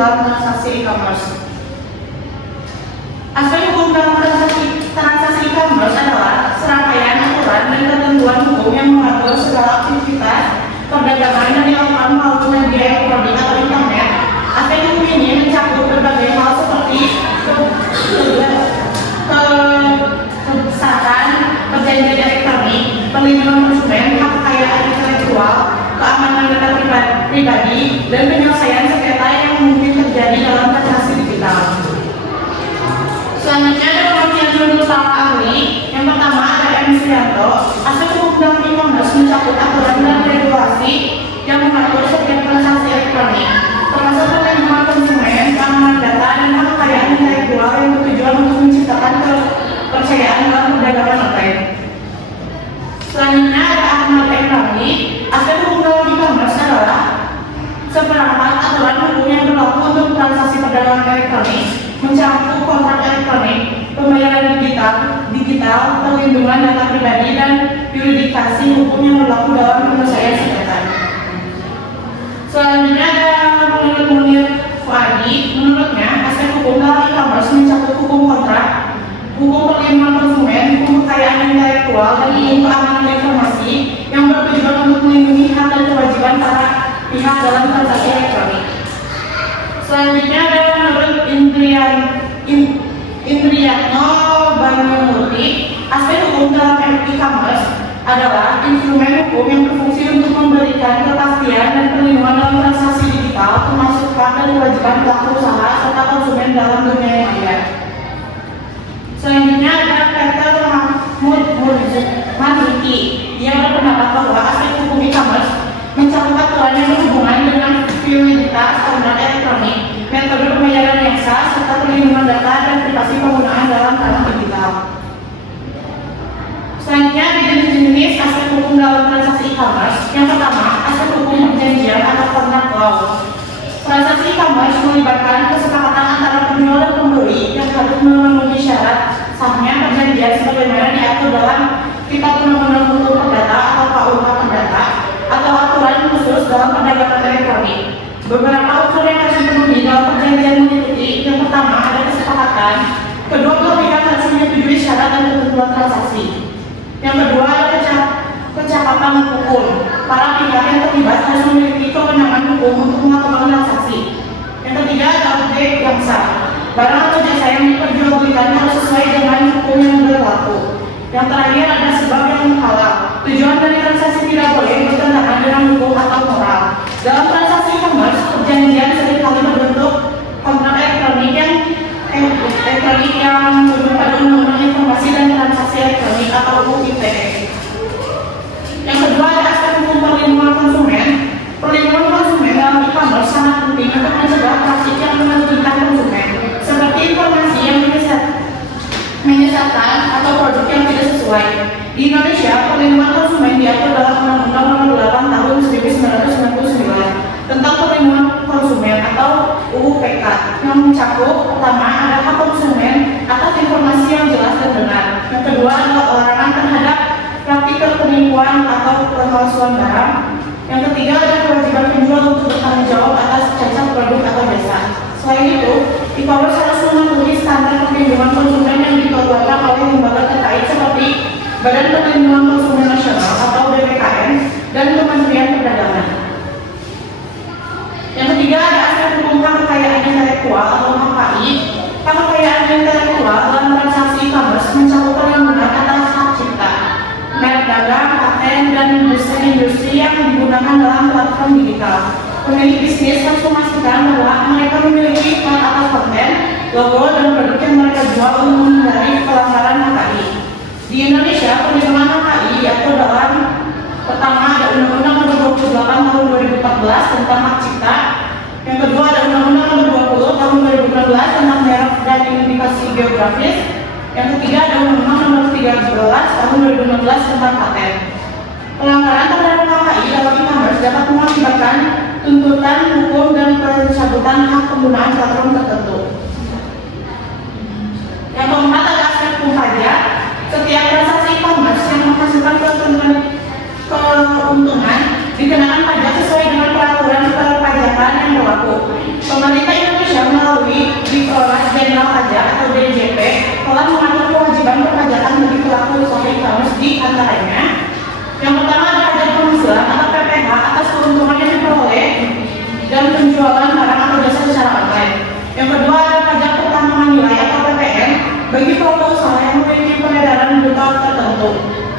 dalam transaksi e-commerce. Aspek hukum dalam transaksi e-commerce adalah serangkaian aturan dan ketentuan hukum yang mengatur segala aktivitas perdagangan yang dilakukan melalui media elektronik atau internet. Aspek hukum ini mencakup berbagai hal seperti kebesaran, perjanjian elektronik, perlindungan konsumen, hak kekayaan intelektual, keamanan data pribadi, dan penyelesaian sengketa yang mungkin terjadi dalam transaksi digital. Selanjutnya ada pengertian menurut para ahli. Yang pertama ada M. Suyanto. Aspek hukum dalam e-commerce mencakup aturan dan regulasi yang mengatur setiap transaksi elektronik, termasuk perlindungan konsumen, keamanan data, dan hak kekayaan intelektual yang bertujuan untuk menciptakan kepercayaan dalam perdagangan online. Selanjutnya ada Ahmad Ekrami. Aspek hukum dalam e-commerce adalah seperangkat aturan hukum yang berlaku untuk transaksi perdagangan elektronik, mencakup kontrak elektronik, pembayaran digital, perlindungan data pribadi, dan yuridikasi hukum yang berlaku dalam penyelesaian sengketa. Selanjutnya ada menurut Munir Fuadi. Menurutnya, aspek hukum dalam e-commerce mencakup hukum kontrak, hukum perlindungan konsumen, hukum kekayaan intelektual, dan hukum keamanan informasi yang bertujuan untuk melindungi hak dan kewajiban para pihak dalam transaksi elektronik. Selanjutnya ada menurut Indriyatno Banyumurti. Aspek hukum dalam e-commerce adalah instrumen hukum yang berfungsi untuk memberikan kepastian dan perlindungan dalam transaksi digital, termasuk hak dan kewajiban pelaku usaha serta konsumen dalam dunia yang ada. Selanjutnya ada Peter Mahmud Marzuki yang berpendapat bahwa aspek hukum e-commerce mencakup aturan yang berhubungan dengan fluiditas kontrak elektronik, metode pembayaran yang sah, serta perlindungan data dan privasi penggunaan dalam ranah digital. Selanjutnya ada jenis aspek hukum dalam transaksi e-commerce. Yang pertama, aspek hukum perjanjian atau contract law. Transaksi e-commerce melibatkan kesepakatan antara penjual dan pembeli yang harus memenuhi syarat sahnya perjanjian sebagaimana diatur dalam Kitab Undang-Undang Hukum Perdata atau KUH Perdata atau aturan khusus dalam perdagangan elektronik. Beberapa unsur yang harus dipenuhi dalam perjanjian meliputi: yang pertama ada kesepakatan, kedua belah pihak harus menyetujui syarat dan ketentuan transaksi. Yang kedua ada kecakapan hukum, para pihak yang terlibat harus memiliki kewenangan hukum untuk melakukan transaksi. Yang ketiga ada objek yang sah, barang atau jasa yang diperjualbelikan harus sesuai dengan hukum yang berlaku. Yang terakhir ada sebab yang halal, tujuan dari transaksi tidak boleh bertentangan dengan hukum atau moral. Dalam transaksi e-commerce, perjanjian seringkali berbentuk kontrak elektronik yang merujuk pada Undang-Undang Informasi dan Transaksi Elektronik atau UU ITE. Yang kedua ada aspek hukum perlindungan konsumen. Perlindungan konsumen dalam e-commerce sangat penting untuk mencegah praktik yang merugikan konsumen, seperti informasi yang menyesatkan atau produk yang tidak sesuai. Di Indonesia, perlindungan konsumen diatur dalam Undang-Undang Nomor 8 Tahun 1999 tentang perlindungan konsumen atau UU PK yang mencakup pertama ada hak konsumen atas informasi yang jelas dan benar. Yang kedua adalah larangan terhadap praktik penipuan atau pemalsuan barang. Yang ketiga ada kewajiban penjual untuk bertanggung jawab atas cacat produk atau jasa. Selain itu, e-commerce harus mematuhi standar perlindungan konsumen yang dikeluarkan oleh lembaga terkait seperti Badan Perlindungan Konsumen Nasional atau BPKN dan Kementerian Perdagangan. Yang ketiga ada aspek hukum hak kekayaan intelektual atau HKI. Hak kekayaan intelektual dalam transaksi e-commerce mencakup perlindungan atas hak cipta, merek dagang, paten, dan desain industri yang digunakan dalam platform digital. Pemilik bisnis harus memastikan bahwa mereka memiliki hak atas konten, logo, dan produk yang mereka jual untuk menghindari pelanggaran HKI. Di Indonesia, perlindungan HKI diatur dalam pertama ada Undang-Undang Nomor 28 Tahun 2014 tentang hak cipta. Yang kedua ada Undang-Undang Nomor 20 Tahun 2016 tentang merek dan indikasi geografis. Yang ketiga ada Undang-Undang Nomor 13 Tahun 2016 tentang paten. Pelanggaran terhadap HKI dalam e-commerce dapat mengakibatkan tuntutan hukum dan pencabutan hak penggunaan platform tertentu. Yang keempat ada aspek hukum pajak. Setiap transaksi e-commerce yang menghasilkan keuntungan dikenakan pajak sesuai dengan peraturan perpajakan yang berlaku. Pemerintah bagi pelaku usaha yang memiliki peredaran bruto tertentu.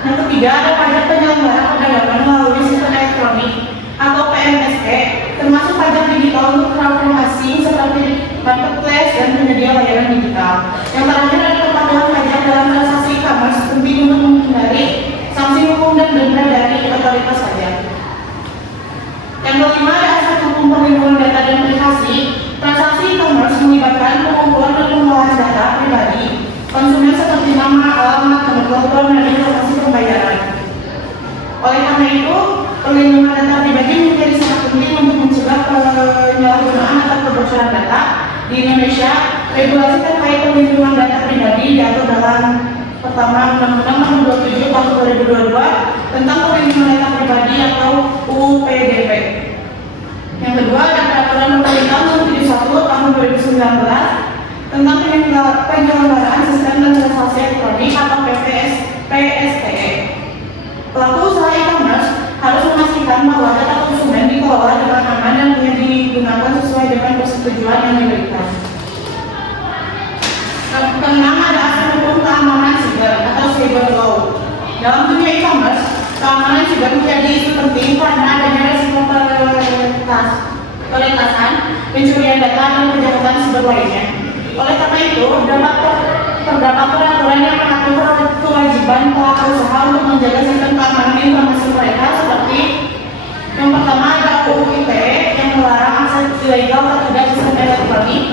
Yang ketiga, ada pajak penyelenggara perdagangan melalui sistem elektronik atau PMSE, termasuk pajak digital untuk platform asing seperti marketplace dan penyedia layanan digital. Yang terakhir ada kepatuhan pajak dalam transaksi e-commerce penting untuk menghindari sanksi hukum dan denda dari otoritas pajak. Yang kelima, ada aspek hukum perlindungan data dan privasi. Transaksi e-commerce melibatkan pengumpulan dan pengolahan data pribadi konsumen seperti nama, alamat, nomor telepon, dan informasi pembayaran. Oleh karena itu, perlindungan data pribadi menjadi sangat penting untuk mencegah penyalahgunaan atau kebocoran data di Indonesia. Regulasi terkait perlindungan data pribadi diatur dalam pertama Undang-Undang Nomor 27 Tahun 2022 tentang perlindungan data pribadi atau UU PDP. Yang kedua, ada Peraturan Pemerintah Nomor 71 Tahun 2019 tentang penyelenggaraan sistem dan transaksi elektronik atau PSTE. Pelaku usaha e-commerce harus memastikan bahwa data konsumen dikelola dengan aman dan digunakan sesuai dengan persetujuan yang diberikan. Keenam, ada aspek hukum keamanan siber atau cyber law. Dalam dunia e-commerce, keamanan siber menjadi isu penting karena adanya risiko peretasan, pencurian data, dan kejahatan siber lainnya. Oleh karena itu, terdapat peraturan yang mengatur kewajiban pelaku usaha untuk menjaga sistem keamanan informasi mereka seperti yang pertama ada UU ITE yang melarang akses ilegal terhadap sistem elektronik.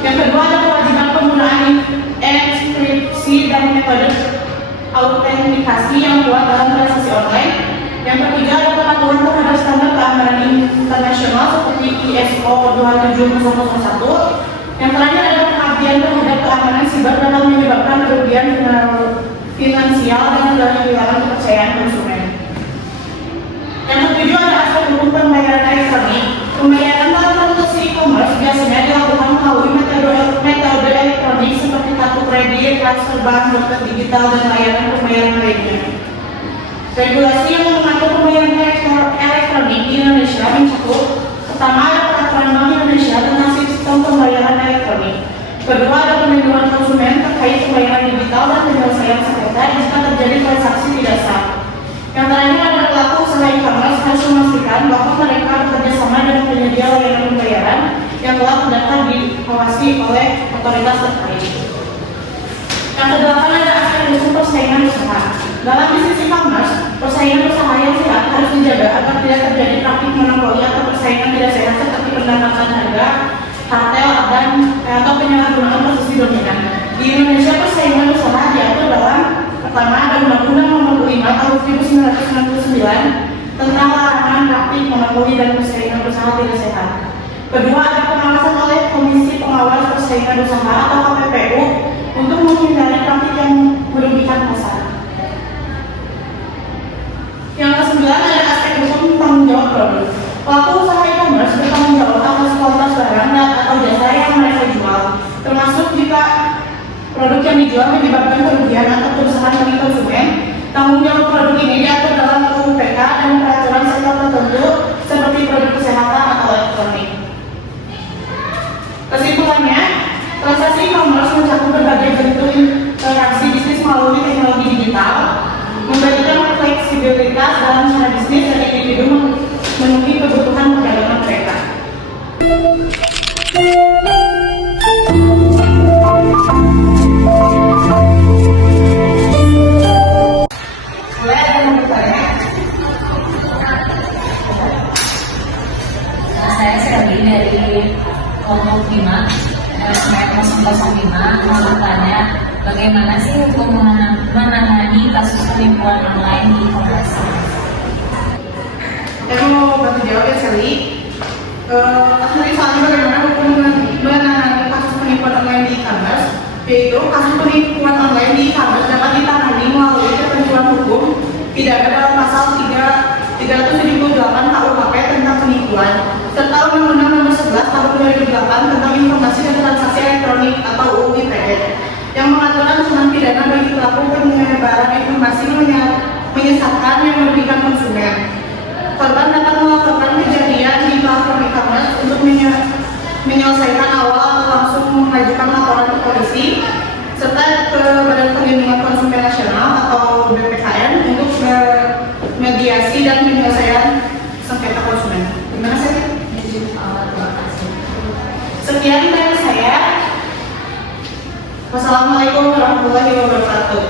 Yang kedua ada kewajiban penggunaan enkripsi dan metode autentikasi yang kuat dalam transaksi online. Yang ketiga ada kepatuhan terhadap standar keamanan internasional seperti ISO 27001. Yang terakhir ada pengabdian terhadap keamanan siber dalam menyebabkan kerugian finansial dan kehilangan kepercayaan konsumen. Yang ketujuh ada aspek hukum pembayaran elektronik. Pembayaran dalam transaksi e-commerce biasanya dilakukan melalui metode elektronik seperti kartu kredit, transfer bank, dompet digital, dan layanan pembayaran lainnya. Regulasi yang mengatur pembayaran elektronik di Indonesia mencakup pertama ada Peraturan Bank Indonesia tentang sistem pembayaran elektronik. Kedua ada perlindungan konsumen terkait pembayaran digital dan penyelesaian sengketa jika terjadi transaksi tidak sah. Yang terakhir ada pelaku usaha e-commerce harus memastikan bahwa mereka bekerja sama dengan penyedia layanan pembayaran yang telah terdaftar diawasi oleh otoritas terkait. Yang kedelapan ada aspek hukum persaingan usaha. Dalam bisnis e-commerce, persaingan usaha yang sehat harus dijaga agar tidak terjadi praktik monopoli atau persaingan tidak sehat seperti pendapatan harga, kartel, dan atau penyalahgunaan posisi dominan. Di Indonesia, persaingan usaha diatur dalam pertama ada Undang-Undang Nomor 5 Tahun 1999 tentang larangan praktik monopoli dan persaingan usaha tidak sehat. Kedua ada pengawasan oleh Komisi Pengawas Persaingan Usaha atau KPPU untuk menghindari praktik yang merugikan pasar. Yang kesembilan ada aspek hukum tanggung jawab produk. Pelaku usaha e-commerce bertanggung jawab atas kualitas barang atau jasa yang mereka jual, termasuk jika produk yang dijual menyebabkan kerugian atau kerusakan bagi konsumen. Tanggung jawab produk ini diatur dalam UPK dan peraturan sektor tertentu seperti produk kesehatan atau elektronik. Kesimpulannya, transaksi e-commerce mencakup berbagai bentuk interaksi bisnis melalui teknologi digital, memberikan fleksibilitas dalam cara bisnis dan individu memenuhi kebutuhan perdagangan mereka. Boleh ada yang bertanya? Saya Sally dari kelompok 5, SMF 005, mau bertanya bagaimana sih hukum menangani kasus penipuan online di e-commerce? Saya mau bantu jawab ya Sally. Asli soalnya bagaimana hukum menangani kasus penipuan online di e-commerce, yaitu kasus penipuan online di e-commerce dapat ditangani melalui ketentuan hukum pidana dalam pasal 378 KUHP tentang penipuan serta Undang-Undang Nomor 11 Tahun 2008 tentang Informasi dan Transaksi Elektronik atau UU ITE yang mengatur ancaman pidana bagi pelaku penyebaran informasi menyesatkan yang merugikan konsumen. Korban dapat melaporkan kejadian di platform e-commerce untuk menyelesaikan awal atau langsung mengajukan laporan ke polisi Wassalamualaikum warahmatullahi wabarakatuh.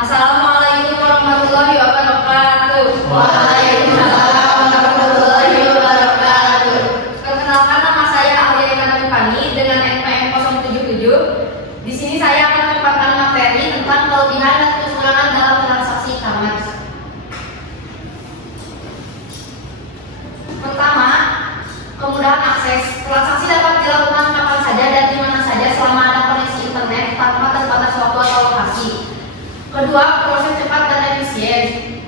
Assalamualaikum warahmatullahi wabarakatuh. Waalaikumsalam warahmatullahi wabarakatuh. Perkenalkan, nama saya Aulia Nurfani dengan NPM 077. Di sini saya akan memaparkan materi tentang kelebihan dan kekurangan dalam transaksi e-commerce. Pertama, kemudahan akses. Transaksi dapat dilakukan kapan saja dan di mana saja selama ada koneksi internet tanpa terbatas waktu atau lokasi. Kedua, proses cepat dan efisien.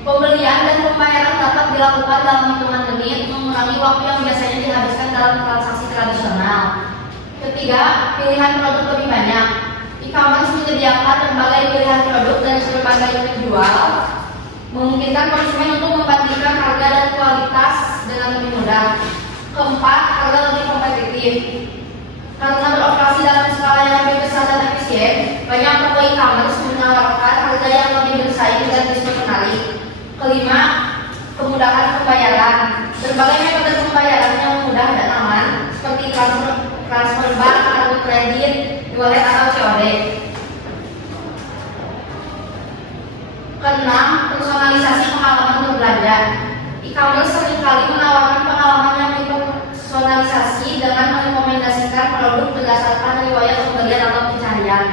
Pembelian dan pembayaran dapat dilakukan dalam hitungan menit, mengurangi waktu yang biasanya dihabiskan dalam transaksi tradisional. Ketiga, pilihan produk lebih banyak. E-commerce menyediakan berbagai pilihan produk dari berbagai penjual, memungkinkan konsumen untuk membandingkan harga dan kualitas dengan lebih mudah. Keempat, harga lebih kompetitif. Karena beroperasi dalam skala yang lebih besar dan efisien, banyak toko e-commerce menawarkan harga yang lebih bersaing dan diskon menarik. Kelima, kemudahan pembayaran. Berbagai metode pembayaran yang mudah dan aman, seperti transfer bank, kartu kredit, e-wallet atau COD. Keenam, personalisasi pengalaman berbelanja. E-commerce seringkali menawarkan pengalaman yang dipersonalisasi dengan merekomendasikan produk berdasarkan riwayat pembelian atau pencarian.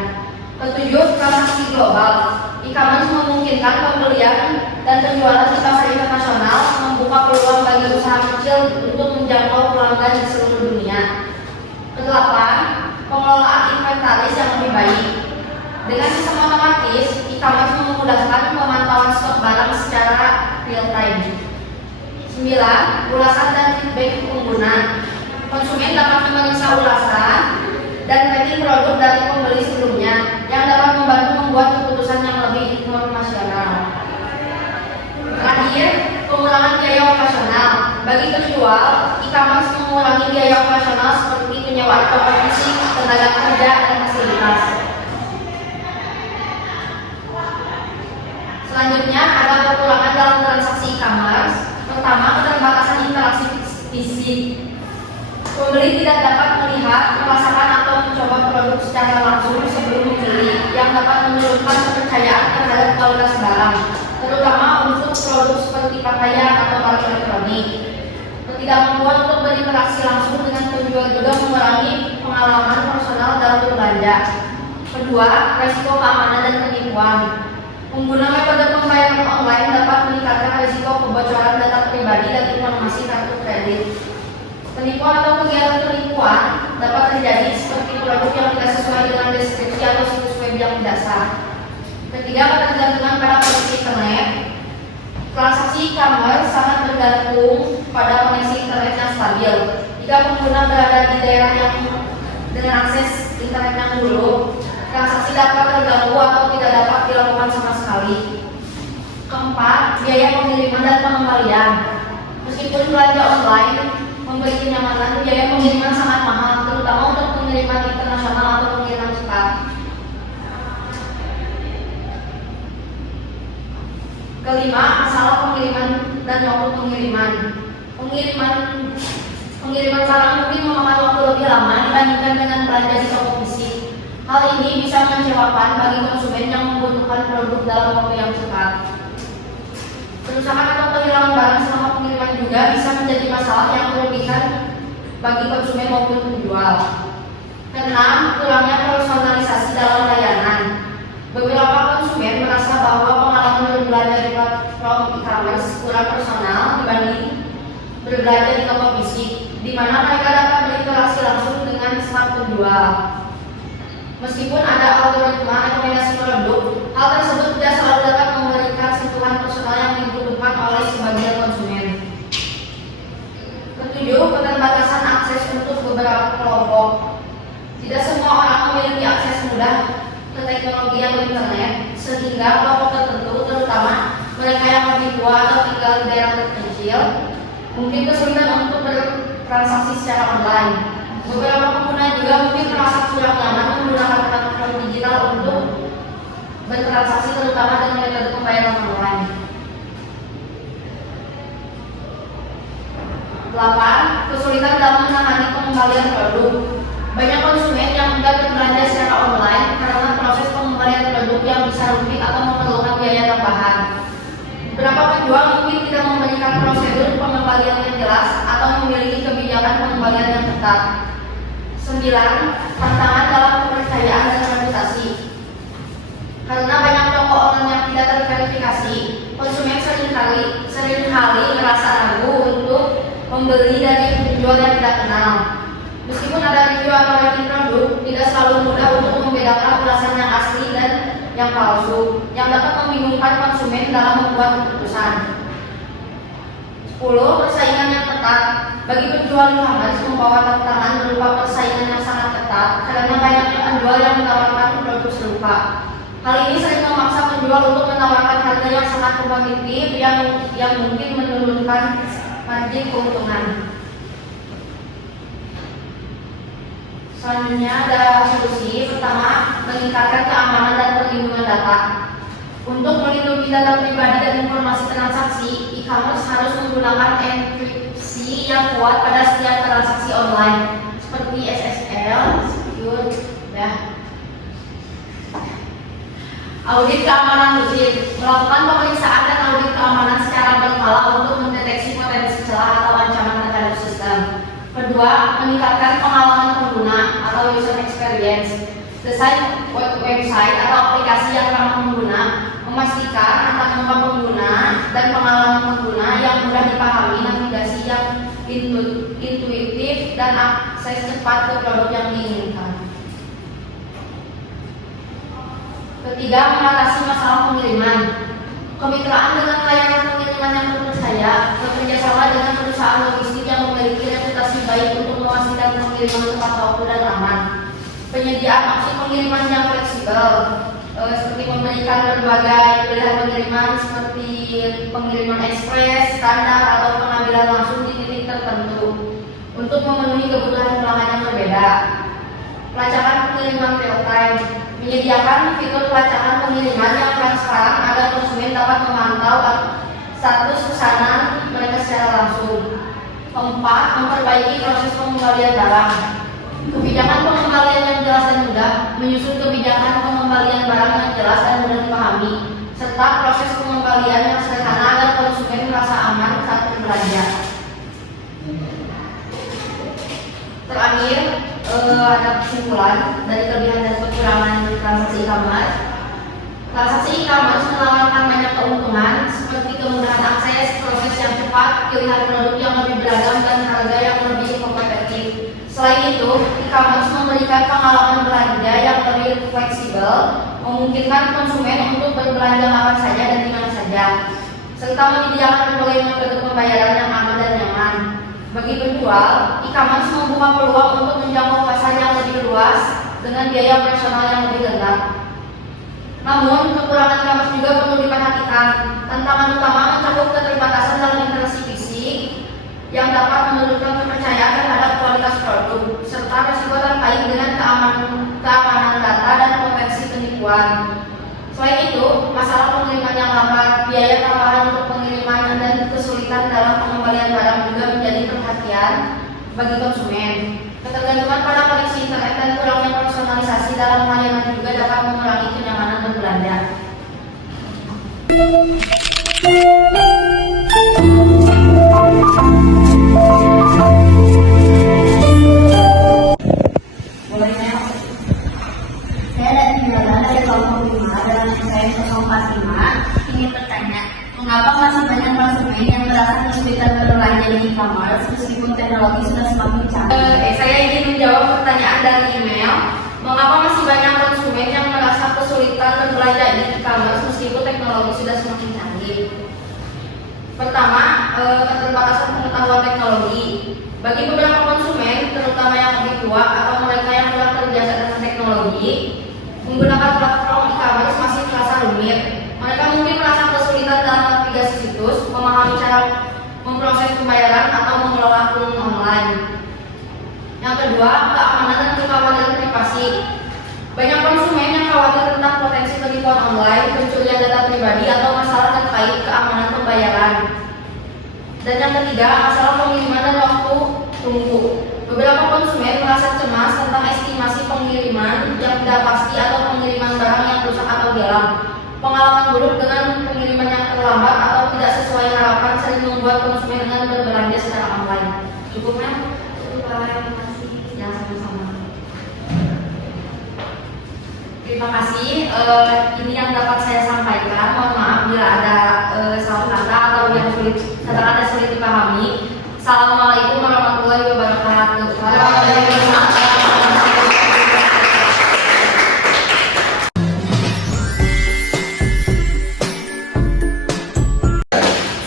Ketujuh, transaksi global. E-commerce memungkinkan pembelian dan penjualan di pasar internasional, membuka peluang bagi usaha kecil untuk menjangkau pelanggan di seluruh dunia. Kedelapan, pengelolaan inventaris yang lebih baik. Dengan sistem otomatis, e-commerce memudahkan pemantauan stok barang secara real time. 9. Ulasan dan feedback pengguna. Konsumen dapat memeriksa ulasan dan rating produk dari pembeli sebelumnya yang dapat membantu membuat keputusan yang lebih informasional. Terakhir, pengurangan biaya operasional. Bagi penjual, e-commerce mengurangi biaya operasional seperti penyewaan toko fisik, tenaga kerja, dan fasilitas. Selanjutnya, ada kekurangan dalam transaksi e-commerce. Pertama, keterbatasan interaksi fisik. Pembeli tidak dapat melihat, merasakan atau mencoba produk secara langsung sebelum membeli, yang dapat menurunkan kepercayaan terhadap kualitas barang, terutama untuk produk seperti pakaian atau barang elektronik. Ketidakmampuan untuk berinteraksi langsung dengan penjual juga mengurangi pengalaman personal dalam berbelanja. Kedua, resiko keamanan dan penipuan. Pengguna metode pembayaran online dapat meningkatkan risiko kebocoran data pribadi dan informasi kartu kredit. Penipuan atau kegiatan penipuan dapat terjadi seperti produk yang tidak sesuai dengan deskripsi atau situs web yang tidak sah. Ketiga, ketergantungan pada koneksi internet. Transaksi e-commerce sangat bergantung pada koneksi internet yang stabil. Jika pengguna berada di daerah yang dengan akses internet yang buruk, transaksi dapat terganggu atau tidak dapat dilakukan sama sekali. Keempat, biaya pengiriman dan pengembalian. Meskipun belanja online memberi kenyamanan, biaya pengiriman sangat mahal, terutama untuk pengiriman internasional atau pengiriman cepat. Kelima, masalah pengiriman dan waktu pengiriman. Pengiriman barang mungkin memakan waktu lebih lama dibandingkan dengan belanja di toko fisik. Hal ini bisa mengecewakan bagi konsumen yang membutuhkan produk dalam waktu yang cepat. Kerusakan atau kehilangan barang selama pengiriman juga bisa menjadi masalah yang merugikan bagi konsumen maupun penjual. Keenam, kurangnya personalisasi dalam layanan. Beberapa konsumen merasa bahwa pengalaman berbelanja di platform e-commerce kurang personal dibanding berbelanja di toko fisik, di mana mereka dapat berinteraksi langsung dengan staf penjual. Meskipun ada algoritma rekomendasi produk, hal tersebut tidak selalu dapat memberikan sentuhan personal yang dibutuhkan oleh sebagian konsumen. Ketujuh, keterbatasan akses untuk beberapa kelompok. Tidak semua orang memiliki akses mudah ke teknologi yang internet, sehingga kelompok tertentu, terutama mereka yang lebih tua atau tinggal di daerah terpencil, mungkin kesulitan untuk bertransaksi secara online. Beberapa pengguna juga mungkin merasa kurang nyaman menggunakan platform digital untuk bertransaksi, terutama dengan metode pembayaran online. 8. Kesulitan dalam menangani pengembalian produk. Banyak konsumen yang enggan berbelanja secara online karena proses pengembalian produk yang bisa rumit atau memerlukan biaya tambahan. Beberapa penjual mungkin tidak memberikan prosedur pengembalian yang jelas atau memiliki kebijakan pengembalian yang ketat. 9. Tantangan dalam kepercayaan dan reputasi. Karena banyak toko online yang tidak terverifikasi, konsumen seringkali merasa ragu untuk membeli dari penjual yang tidak kenal. Meskipun ada review atau rating produk, tidak selalu mudah untuk membedakan ulasan yang asli dan yang palsu, yang dapat membingungkan konsumen dalam membuat keputusan. 10. Persaingan yang ketat. Bagi penjual e-commerce membawa tantangan berupa persaingan yang sangat ketat karena banyaknya penjual yang menawarkan produk serupa. Hal ini sering memaksa penjual untuk menawarkan harga yang sangat kompetitif yang mungkin menurunkan margin keuntungan. Selanjutnya ada solusi. Pertama, meningkatkan keamanan dan perlindungan data. Untuk melindungi data pribadi dan informasi transaksi, e-commerce harus menggunakan enkripsi yang kuat pada setiap transaksi online, seperti SSL, secure, Audit keamanan wajib. Melakukan pemeriksaan dan audit keamanan secara berkala untuk mendeteksi potensi celah atau ancaman terhadap sistem. Kedua, meningkatkan pengalaman pengguna atau user experience. Desain website atau aplikasi yang ramah pengguna, memastikan antar nomor pengguna dan pengalaman pengguna yang mudah dipahami, navigasi yang intuitif, dan akses cepat ke produk yang diinginkan. Ketiga, mengatasi masalah pengiriman. Kemitraan dengan layanan pengiriman yang terpercaya, bekerjasama dengan perusahaan logistik yang memiliki reputasi baik untuk memastikan pengiriman tepat waktu dan aman. Penyediaan opsi pengiriman yang fleksibel, seperti memberikan berbagai pilihan pengiriman seperti pengiriman ekspres, standar, atau pengambilan langsung di titik tertentu untuk memenuhi kebutuhan pelanggan yang berbeda. Pelacakan pengiriman real time. Menyediakan fitur pelacakan pengiriman yang transparan agar konsumen dapat memantau status pesanan mereka secara langsung. 4. Memperbaiki proses pengembalian barang. Kebijakan pengembalian yang jelas dan mudah, menyusun kebijakan pengembalian barang yang jelas dan mudah dipahami, serta proses pengembalian yang sederhana agar konsumen merasa aman saat berbelanja. Terakhir, ada kesimpulan dari kelebihan dan kekurangan transaksi e-commerce. Transaksi e-commerce menawarkan banyak keuntungan seperti kemudahan akses, proses yang cepat, pilihan produk yang lebih beragam, dan harga yang lebih kompetitif. Selain itu, e-commerce memberikan pengalaman belanja yang lebih fleksibel, memungkinkan konsumen untuk berbelanja kapan saja dan di mana saja, serta menyediakan berbagai metode pembayaran yang aman dan nyaman. Bagi penjual, e-commerce membuka peluang untuk menjangkau pasar yang lebih luas dengan biaya operasional yang lebih rendah. Namun, kekurangan e-commerce juga perlu diperhatikan. Tantangan utama mencakup keterbatasan dalam interaksi fisik yang dapat menurunkan kepercayaan terhadap kualitas produk, serta risiko terkait dengan keamanan data dan potensi penipuan. Selain itu, masalah pengiriman yang lambat, biaya tambahan untuk pengiriman, dan kesulitan dalam pengembalian barang juga menjadi perhatian bagi konsumen. Ketergantungan pada koneksi internet dan kurangnya personalisasi dalam layanan juga dapat mengurangi kenyamanan berbelanja. Saya dari Milana dari kelompok 5 dalam SKS 045 ingin bertanya, mengapa masih banyak konsumen yang merasa kesulitan berbelanja di e-commerce meskipun teknologi sudah semakin canggih? Saya ingin menjawab pertanyaan dari email. Mengapa masih banyak konsumen yang merasa kesulitan berbelanja di e-commerce meskipun teknologi sudah semakin canggih? Pertama, keterbatasan pengetahuan teknologi. Bagi beberapa konsumen, terutama yang lebih tua atau mereka yang kurang terbiasa dengan teknologi, menggunakan platform e-commerce masih terasa rumit. Mereka mungkin merasa kesulitan dalam navigasi situs, memahami cara memproses pembayaran, atau mengelola akun online. Yang kedua, keamanan dan kekhawatiran privasi. Banyak konsumen yang khawatir tentang potensi penipuan online, pencurian data pribadi, atau masalah terkait keamanan pembayaran. Dan yang ketiga, masalah pengiriman dan waktu tunggu. Beberapa konsumen merasa cemas tentang estimasi pengiriman yang tidak pasti atau pengiriman barang yang rusak atau hilang. Pengalaman buruk dengan pengiriman yang terlambat atau tidak sesuai harapan sering membuat konsumen dengan berbelanja secara online. Cukup kan? Cukup, terima kasih. Ya, sama-sama. Terima kasih. Ini yang dapat saya sampaikan. Mohon maaf bila ada salah kata atau yang sulit, kata-kata sulit dipahami. Assalamualaikum warahmatullahi wabarakatuh. Waalaikumsalam.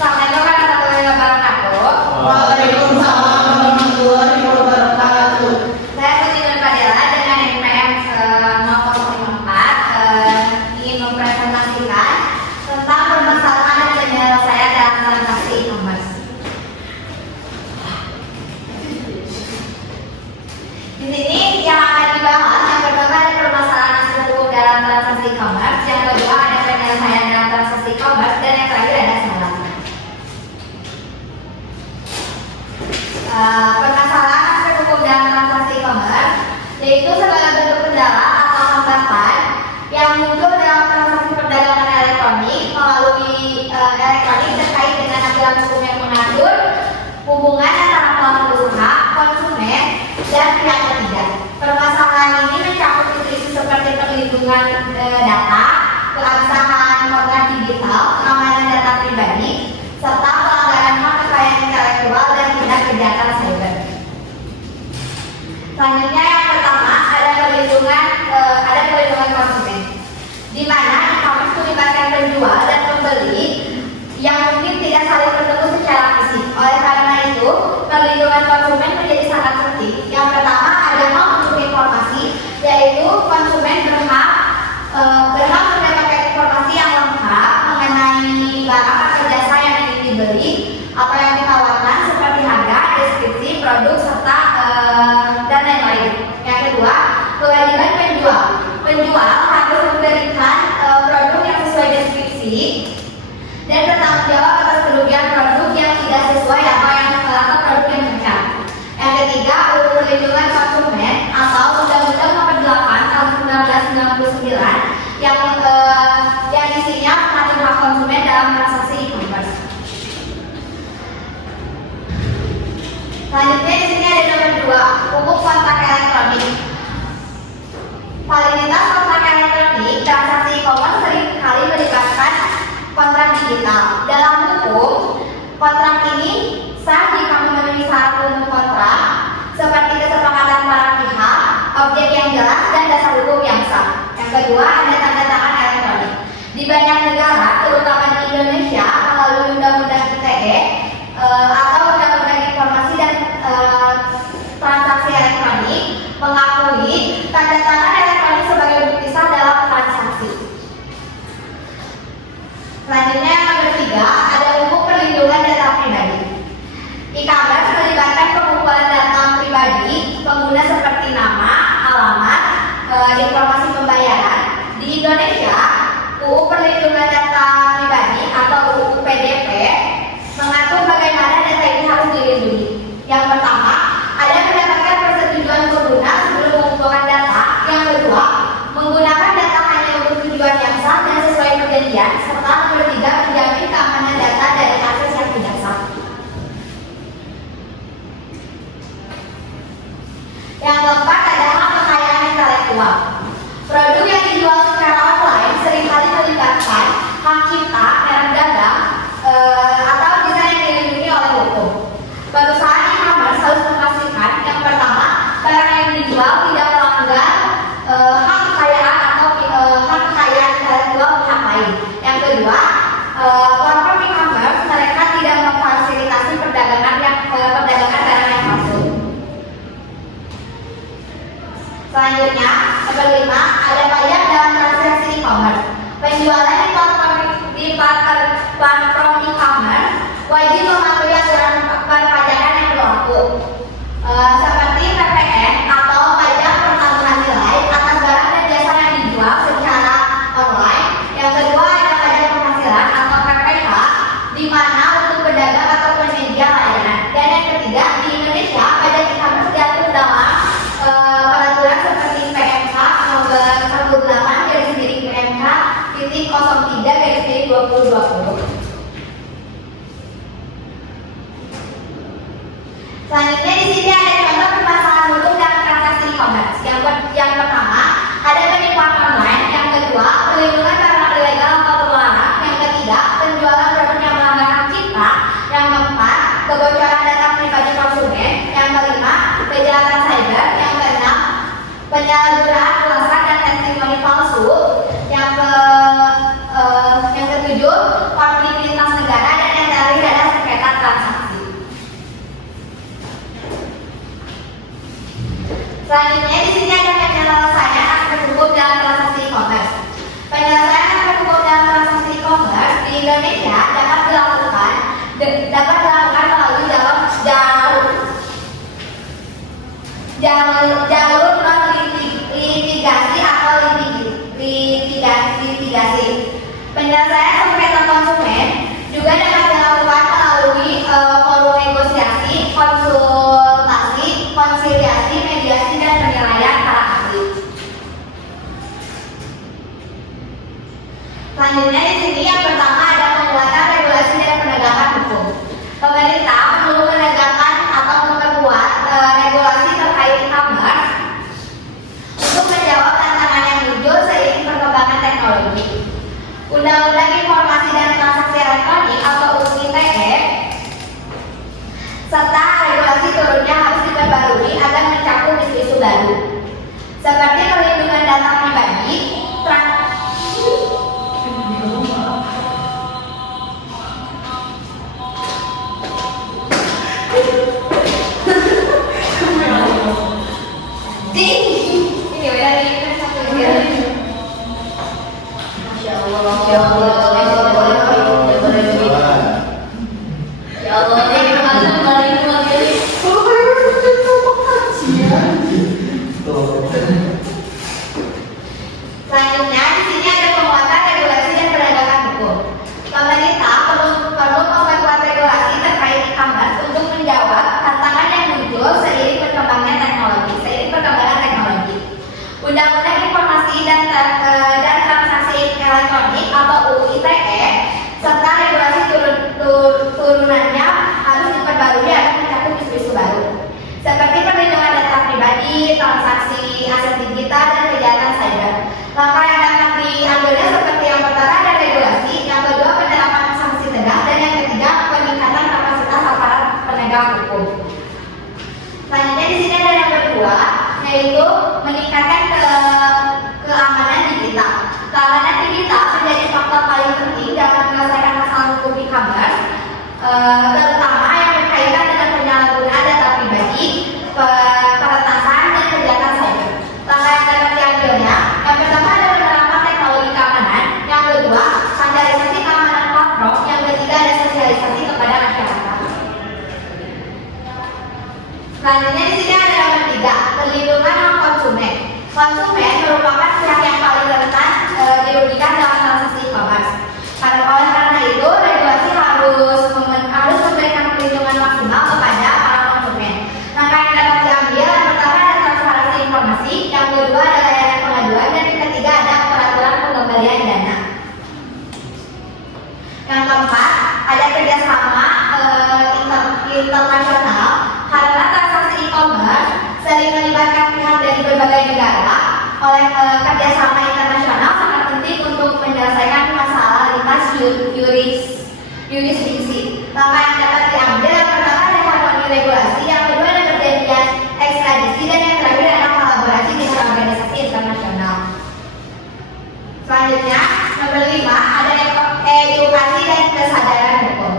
Assalamualaikum warahmatullahi wabarakatuh. Waalaikumsalam warahmatullahi wabarakatuh. Saya Putri Nur Fadela dengan NPM 054 ingin mempresentasikan tentang permasalahan dan kendala saya dalam transaksi e-commerce. Di sini yang akan dibahas yang pertama ada permasalahan asal hukum dalam transaksi e-commerce, yang kedua ada penyelesaian dalam transaksi e-commerce, dan yang terakhir ada syaratnya. Permasalahan aspek hukum dalam transaksi e-commerce yaitu segala bentuk kendala atau hambatan yang muncul dalam transaksi perdagangan elektronik melalui elektronik terkait dengan aturan hukum yang mengatur hubungan antara pelaku usaha, konsumen, dan pihak ketiga. Permasalahan ini mencakup isu-isu seperti perlindungan data, keabsahan kontrak digital, keamanan data pribadi, serta pelanggaran hak kekayaan intelektual dan tindak kejahatan cyber. Selanjutnya yang pertama ada perlindungan konsumen, di mana e-commerce melibatkan penjual dan pembeli yang mungkin tidak saling bertemu secara fisik. Oleh karena itu, perlindungan konsumen menjadi sangat penting. Yang pertama ada hak untuk informasi, yaitu konsumen berhak mendapatkan informasi yang lengkap mengenai barang atau jasa yang ingin dibeli atau yang ditawarkan seperti harga, deskripsi, produk, serta dan lain-lain. Yang kedua, kewajiban penjual. Penjual harus memberikan produk yang sesuai deskripsi dan bertanggung jawab atas kerugian produk yang tidak sesuai atau produk yang cacat. Yang ketiga, perlindungan konsumen atau Undang-Undang Nomor 8 Tahun 1999 yang isinya mengatur hak konsumen dalam transaksi e-commerce. Selanjutnya di sini ada nomor 2, hukum kontrak elektronik. Validitas kontrak elektronik transaksi e-commerce seringkali melibatkan kontrak digital. Dalam hukum, kontrak ini sah jika memenuhi syarat umum kontrak seperti kesepakatan para pihak, objek yang jelas, dan dasar hukum yang sah. Yang kedua ada tanda tangan elektronik. Di banyak negara, terutama di Indonesia, melalui Undang-Undang ITE atau Undang-Undang Informasi dan Transaksi Elektronik mengakui tanda tangan elektronik sebagai bukti sah dalam transaksi. Selanjutnya yang nomor 3 ada hukum perlindungan data pribadi. E-commerce melibatkan pengumpulan data pribadi pengguna seperti nama, alamat, informasi pembayaran. Di Indonesia, UU Perlindungan Data Pribadi atau UU PDP mengatur bagaimana data ini harus dilindungi. Yang pertama, ada mendapatkan persetujuan pengguna sebelum mengumpulkan data. Yang kedua, menggunakan data hanya untuk tujuan yang sah dan sesuai perjanjian, serta nomor 3, menjamin keamanan data dari akses yang tidak sah. Yang keempat adalah kekayaan intelektual. Produk yang dijual secara online seringkali melibatkan hak cipta, merek dagang, atau desain yang dilindungi oleh hukum. Perusahaan e-commerce harus memastikan yang pertama, barang yang dijual tidak melanggar hak kekayaan atau hak kekayaan intelektual pihak lain. Yang kedua, platform e-commerce mereka tidak memfasilitasi perdagangan barang yang palsu. Selanjutnya, nomor 5 ada pajak dalam transaksi e-commerce. Penjualan di platform e-commerce wajib mematuhi aturan perpajakan yang berlaku, seperti PPN atau pajak pertambahan nilai atas barang dan jasa yang dijual secara online. Yang kedua ada pajak penghasilan atau PPH, di mana untuk pedagang atau penyedia layanan. Dan yang ketiga di Indonesia pajak 2020. Selanjutnya di sini ada contoh permasalahan hukum dalam transaksi e-commerce. Yang pertama, ada penipuan online. Yang kedua, perlindungan barang ilegal atau terlarang. Yang ketiga, penjualan produk yang melanggar hak cipta. Yang keempat, kebocoran data pribadi konsumen. Yang kelima, kejahatan cyber. Yang keenam, penyalahgunaan ulasan dan testimoni palsu. Yang ketujuh, konflik lintas negara, dan yang terakhir adalah sengketa transaksi. Selanjutnya di sini ada penyelesaian aspek hukum dalam transaksi e-commerce. Penyelesaian aspek hukum dalam transaksi e-commerce di Indonesia dapat dilakukan melalui jalur non litigasi atau litigasi. Penyelesaian sengketa konsumen juga dapat dilakukan melalui forum negosiasi, konsultasi, konsiliasi, mediasi, dan penilaian para ahli. Selanjutnya di sini yang pertama ada pembuatan regulasi dan penegakan hukum. Pemerintah perlu menegakkan atau memperkuat regulasi terkait e-commerce untuk menjawab tantangan yang muncul seiring perkembangan teknologi. Undang-Undang Informasi dan Transaksi Elektronik atau UU ITE serta regulasi turunnya harus diperbarui agar mencakup isu-isu baru seperti perlindungan data pribadi, Selanjutnya di sini ada penguatan regulasi dan penegakan hukum. Pemerintah perlu memperkuat regulasi terkait e-commerce untuk menjawab tantangan yang muncul seiring perkembangan teknologi. Undang-Undang Informasi dan Transaksi Elektronik atau UU ITE serta regulasi turunannya harus diperbarui agar mencakup isu-isu baru seperti perlindungan data pribadi, transaksi aset digital, dan kejahatan cyber. Langkah yang dapat diambilnya seperti yang pertama ada regulasi, yang kedua penerapan sanksi tegas, dan yang ketiga peningkatan kapasitas aparat penegak hukum. Selanjutnya di sini ada yang kedua, yaitu meningkatkan keamanan digital. Keamanan digital menjadi faktor paling penting dalam menyelesaikan masalah hukum e-commerce, terutama yang berkaitan dengan penyalahgunaan data pribadi, peretasan, dan kejahatan cyber. Langkah yang dapat diambilnya, yang pertama ada penerapan teknologi keamanan, yang kedua standarisasi keamanan platform, yang ketiga ada sosialisasi kepada masyarakat. Selanjutnya di sini ada yang ketiga, perlindungan hak konsumen. Konsumen merupakan pihak yang paling rentan dirugikan dalam transaksi e-commerce. Oleh karena itu, regulasi harus memberikan perlindungan maksimal kepada para konsumen. Langkah yang dapat diambil, yang pertama ada transparansi informasi, yang kedua ada layanan pengaduan, dan yang ketiga ada peraturan pengembalian dana. Yang keempat, ada kerjasama internasional karena transaksi e-commerce sering melibatkan pihak dari berbagai negara. Oleh kerjasama internasional sangat penting untuk menyelesaikan masalah lintas jurisdiksi. Langkah yang dapat diambil, yang pertama ada harmoni regulasi, yang kedua ada perjanjian ekstradisi, dan yang terakhir ada kolaborasi dengan organisasi internasional. Selanjutnya, nomor 5 ada edukasi dan kesadaran hukum.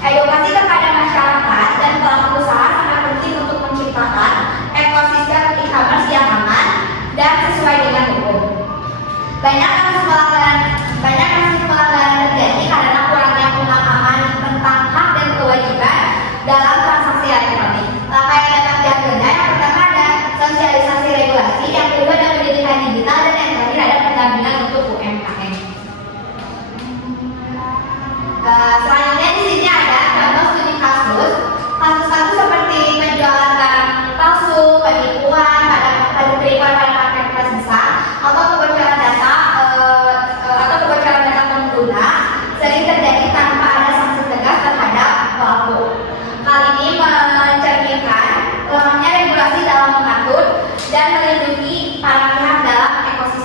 Edukasi kepada masyarakat dan pelaku usaha sangat penting untuk menciptakan ekosistem e-commerce yang aman dan sesuai dengan hukum. Banyak kasus pelanggaran terjadi karena kurangnya pemahaman tentang hak dan kewajiban dalam transaksi elektronik. Langkah yang dapat diambilnya, yang pertama ada sosialisasi regulasi, yang kedua ada pendidikan digital, dan yang terakhir ada pendampingan untuk UMKM. Selanjutnya di sini ada contoh studi kasus seperti penjualan barang palsu, penipuan pada marketplace besar, atau kebocoran data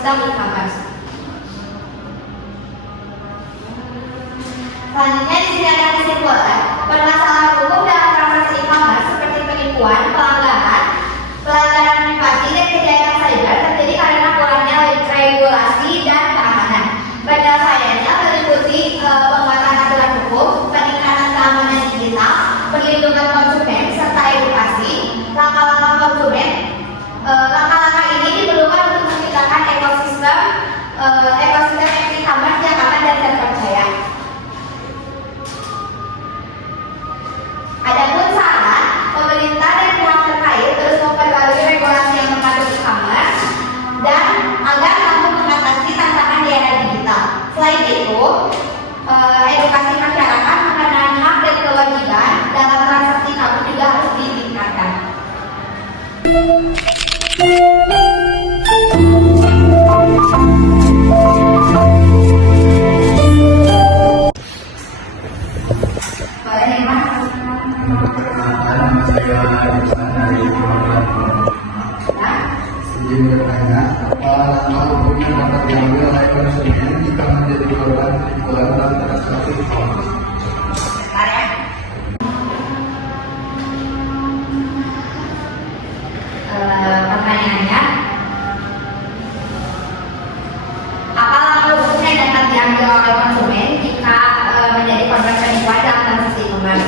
ekosistem e-commerce. Selanjutnya di sini ada kesimpulan. Permasalahan hukum dalam transaksi e-commerce seperti penipuan, pelanggaran privasi dan kejahatan cyber terjadi karena kurangnya regulasi dan keamanan. Penyelesaiannya meliputi penguatan aturan hukum, peningkatan keamanan digital, perlindungan konsumen, serta edukasi. Langkah-langkah konsumen, langkah-langkah ini diperlukan untuk menciptakan ekosistem e-commerce yang aman dan terpercaya. Adapun saran, pemerintah dan pihak terkait terus memperbarui regulasi yang mengatur e-commerce dan agar mampu mengatasi tantangan di era digital. Selain itu, edukasi masyarakat mengenai hak dan kewajiban dalam transaksi e-commerce juga harus ditingkatkan. Perkenalkan, saya Irfan dari Kementerian Pertanian. Izin bertanya, apa langkah hukum yang dapat diambil oleh konsumen jika menjadi korban penipuan dalam transaksi e-commerce? Pertanyaannya, apa langkah hukum yang dapat diambil oleh konsumen jika menjadi korban penipuan dalam transaksi e-commerce?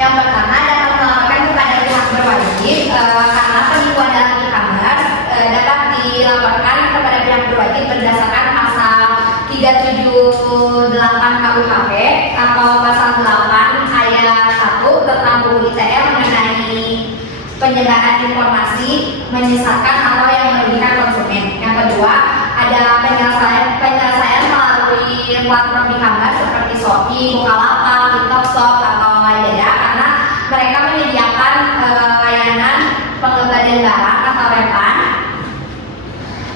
Yang pertama, dapat melaporkan kepada pihak berwajib karena penipuan dalam e-commerce dapat dilaporkan kepada pihak berwajib berdasarkan pasal 378 KUHP atau pasal 8 ayat 1 tentang UU ITE mengenai penyebaran informasi menyesatkan atau yang merugikan konsumen. Yang kedua, ada penyelesaian melalui platform e-commerce seperti Shopee, Bukalapak, TikTok Shop atau Lazada karena mereka menyediakan layanan pengembalian barang atau refund,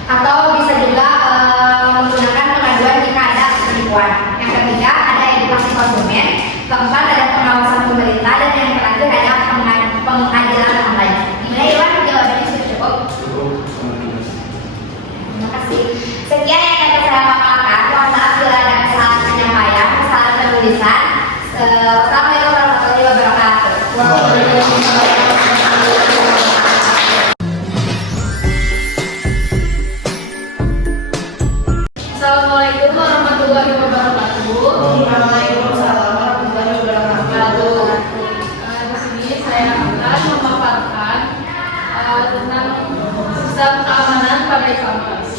atau bisa juga menggunakan pengaduan jika ada penipuan. Yang ketiga, ada edukasi konsumen. Keempat, ada pengawasan pemerintah, dan yang terakhir ada pengadilan online. Gimana Iwan? Jawabannya sudah cukup? Terima kasih. Sekian yang dapat saya paparkan. Mohon maaf bila ada kesalahan penyampaian, kesalahan penulisan. Assalamualaikum warahmatullahi wabarakatuh. Assalamualaikum warahmatullahi wabarakatuh. Waalaikumsalam warahmatullahi wabarakatuh. Di sini saya akan memaparkan tentang sistem keamanan pada e-commerce.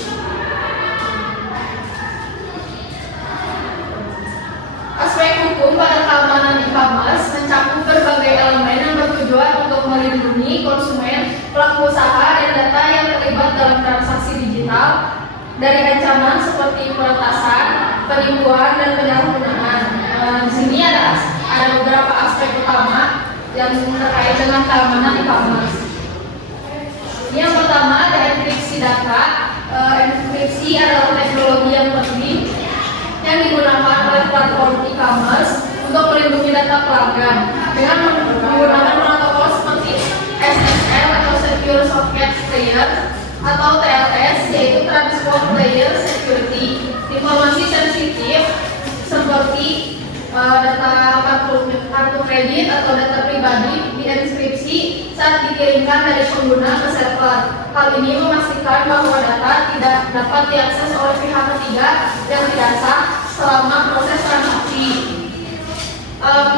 Aspek hukum pada keamanan e-commerce mencakup berbagai elemen yang bertujuan untuk melindungi konsumen, pelaku usaha, dan data yang terlibat dalam transaksi digital dari ancaman seperti peretasan, penipuan, dan penyalahgunaan. Di sini ada beberapa aspek utama yang terkait dengan keamanan e-commerce. Yang pertama ada enkripsi data. Enkripsi adalah teknologi yang penting yang digunakan oleh platform e-commerce untuk melindungi data pelanggan dengan menggunakan protokol seperti SSL atau Secure Socket Layer atau TLS, yaitu Transport Layer Security. Informasi sensitif seperti data kartu kredit atau data pribadi dienkripsi saat dikirimkan dari pengguna ke server. Hal ini memastikan bahwa data tidak dapat diakses oleh pihak ketiga yang tidak sah selama proses transaksi.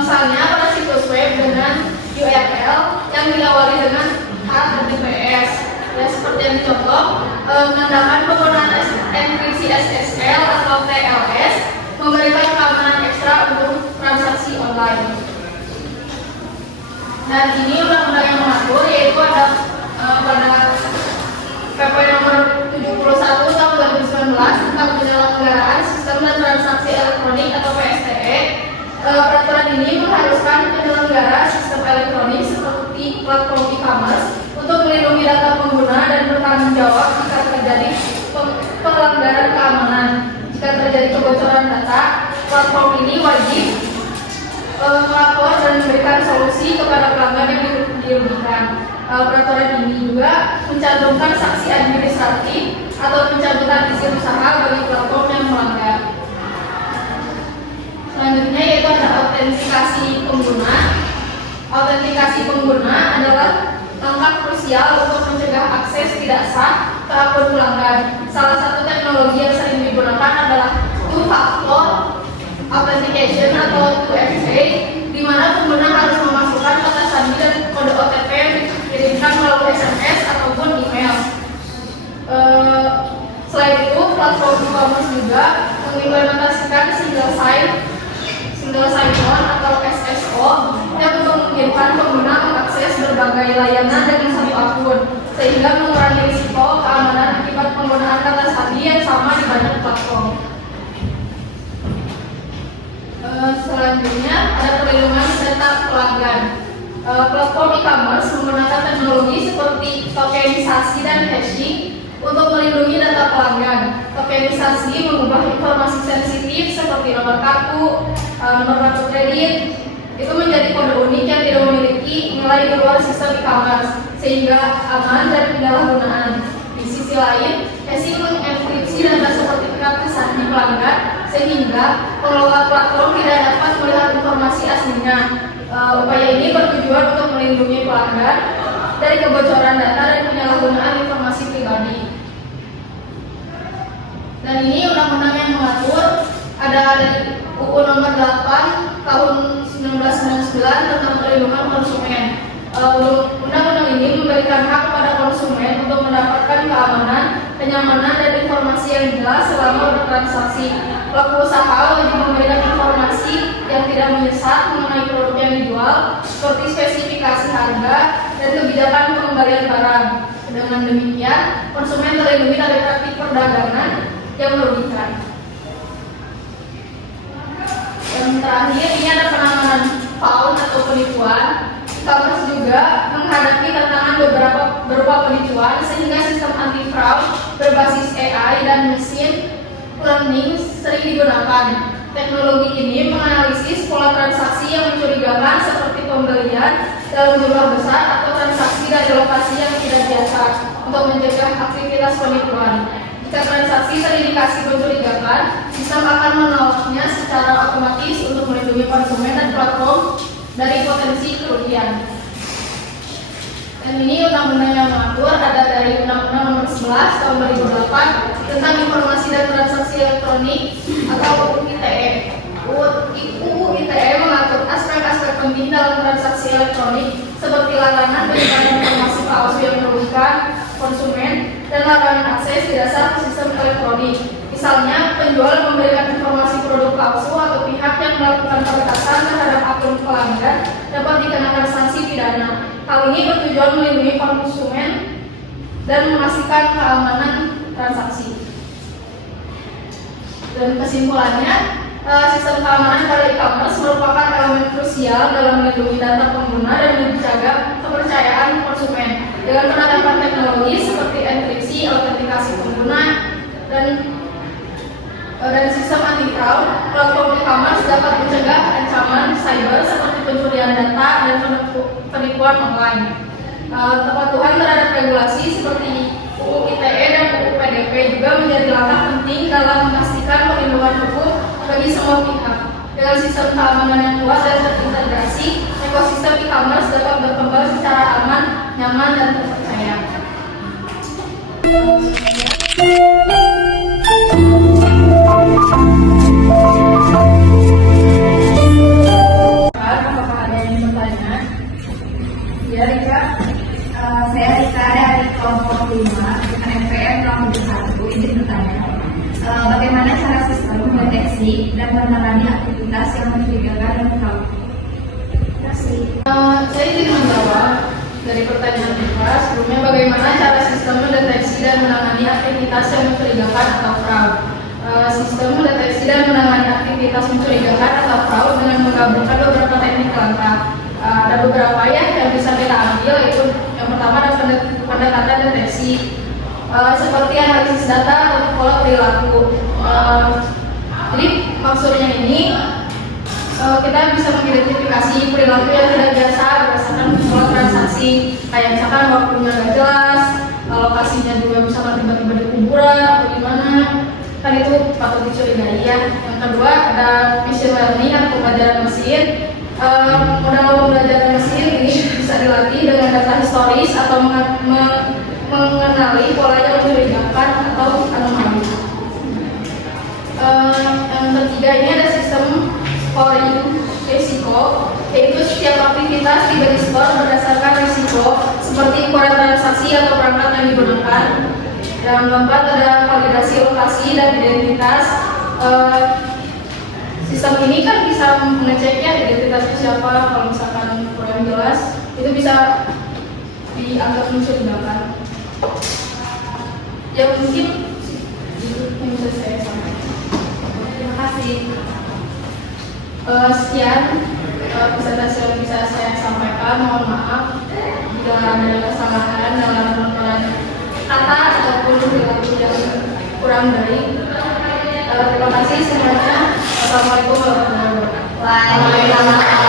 Misalnya pada situs web dengan URL yang diawali dengan HTTPS. Ya, seperti yang dicontoh, menandakan penggunaan enkripsi SSL atau TLS memberikan keamanan ekstra untuk transaksi online. Dan ini undang-undang yang mengatur, yaitu ada pada PP nomor 71 tahun 2019 tentang penyelenggaraan sistem dan transaksi elektronik atau PSTE. Peraturan ini mengharuskan penyelenggara sistem elektronik seperti platform e-commerce untuk melindungi data pengguna dan bertanggung jawab jika terjadi pelanggaran keamanan. Jika terjadi kebocoran data, platform ini wajib melapor dan memberikan solusi kepada pelanggan yang dirugikan. Peraturan ini juga mencantumkan sanksi administratif atau Autentikasi pengguna adalah langkah krusial untuk mencegah akses tidak sah ke akun pelanggan. Salah satu teknologi yang sering digunakan adalah two-factor authentication atau 2FA, di mana pengguna harus memasukkan kata sandi dan kode OTP yang dikirimkan melalui SMS ataupun email. Selain itu, platform e-commerce juga mengimplementasikan single sign-on atau SSO yang untuk memungkinkan pengguna mengakses berbagai layanan dengan satu akun, sehingga mengurangi risiko keamanan akibat penggunaan kata sandi yang sama di banyak platform. Selanjutnya ada perlindungan data pelanggan. Platform e-commerce menggunakan teknologi seperti tokenisasi dan hashing untuk melindungi data pelanggan. Tokenisasi mengubah informasi sensitif seperti nomor kartu, nomor kartu kredit itu menjadi kode unik yang tidak memiliki nilai di luar sistem e-commerce, sehingga aman dari penyalahgunaan. Di sisi lain, hashing mengenkripsi data sertifikat sandi pelanggan sehingga pengelola platform tidak dapat melihat informasi aslinya. Upaya ini bertujuan untuk melindungi pelanggan dari kebocoran data dan penyalahgunaan informasi pribadi. Dan ini undang-undang yang mengatur, ada dari UU nomor 8 tahun 1999 tentang perlindungan konsumen. Undang-undang ini memberikan hak kepada konsumen untuk mendapatkan keamanan, kenyamanan, dan informasi yang jelas selama bertransaksi. Pelaku usaha wajib memberikan informasi yang tidak menyesat mengenai produk yang dijual, seperti spesifikasi harga dan kebijakan pengembalian barang. Dengan demikian, konsumen terlindungi dari praktik perdagangan yang merugikan. Dan terakhir, ini ada penanganan fraud atau penipuan. E-commerce juga menghadapi tantangan berupa penipuan, sehingga sistem anti fraud berbasis AI dan machine learning sering digunakan. Teknologi ini menganalisis pola transaksi yang mencurigakan seperti pembelian dalam jumlah besar atau transaksi dari lokasi yang tidak biasa untuk mencegah aktivitas penipuan. Jika transaksi terindikasi mencurigakan, sistem akan menolaknya secara otomatis untuk melindungi konsumen dan platform dari potensi kerugian. Dan ini undang-undang yang mengatur, ada dari Undang-Undang Nomor 11 Tahun 2008 tentang Informasi dan Transaksi Elektronik atau UU ITE. UU ITE mengatur aspek-aspek penting dalam transaksi elektronik seperti larangan penyebaran informasi palsu yang merugikan konsumen dan larangan akses di dasar sistem elektronik. Misalnya, penjual memberikan informasi produk palsu atau pihak yang melakukan peretasan terhadap akun pelanggan dapat dikenakan sanksi pidana. Hal ini bertujuan melindungi konsumen dan memastikan keamanan transaksi. Dan kesimpulannya, sistem keamanan pada e-commerce merupakan elemen krusial dalam melindungi data pengguna dan menjaga kepercayaan konsumen. Dengan penerapan teknologi seperti enkripsi, autentikasi pengguna, dan sistem anti-fraud, platform e-commerce dapat mencegah ancaman cyber seperti pencurian data dan penipuan online. Kepatuhan terhadap regulasi seperti UU ITE dan UU PDP juga menjadi langkah penting dalam memastikan perlindungan hukum bagi semua pihak. Dengan sistem keamanan yang kuat dan terintegrasi, ekosistem e-commerce dapat berkembang secara aman, nyaman, dan terpercaya. Apakah ada yang bertanya? Ya, Rika. Saya Rika dari kelompok 5 dengan MPR kelompok 1 izin bertanya. Bagaimana cara sistem mendeteksi dan menangani aktivitas yang mencurigakan dan fraud? Terima kasih. Saya ingin menjawab dari pertanyaan Rika. Sebelumnya, bagaimana cara sistem mendeteksi dan menangani aktivitas yang mencurigakan atau fraud? Sistem mendeteksi dan menangani aktivitas mencurigakan atau fraud dengan menggabungkan beberapa teknik langkah. Ada beberapa yang bisa kita ambil, yaitu yang pertama ada pendekatan deteksi, seperti analisis data atau pola perilaku. Jadi maksudnya ini kita bisa mengidentifikasi perilaku yang tidak biasa berdasarkan pola transaksi, kayak misalkan waktunya nggak jelas, lokasinya juga bisa tiba-tiba di kuburan atau di mana, kan itu patut dicurigai ya. Yang kedua ada machine learning atau pembelajaran mesin. Modal pembelajaran mesin ini bisa dilatih dengan data historis atau mengenali pola yang mencurigakan atau anomali. Yang ketiga ini ada sistem scoring risiko, yaitu setiap aktivitas diberi skor berdasarkan risiko seperti ukuran transaksi atau perangkat yang digunakan. Yang keempat ada validasi lokasi dan identitas. Sistem ini kan bisa mengeceknya identitasnya siapa. Kalau misalkan kurang jelas itu bisa dianggap mencurigakan. Ya mungkin itu yang bisa saya sampaikan. Terima kasih. Sekian presentasi yang bisa saya sampaikan. Mohon maaf jika ada kesalahan dalam penuturan kata ataupun perilaku yang kurang baik. Terima kasih semuanya. Assalamualaikum warahmatullahi wabarakatuh. Waalaikumsalam.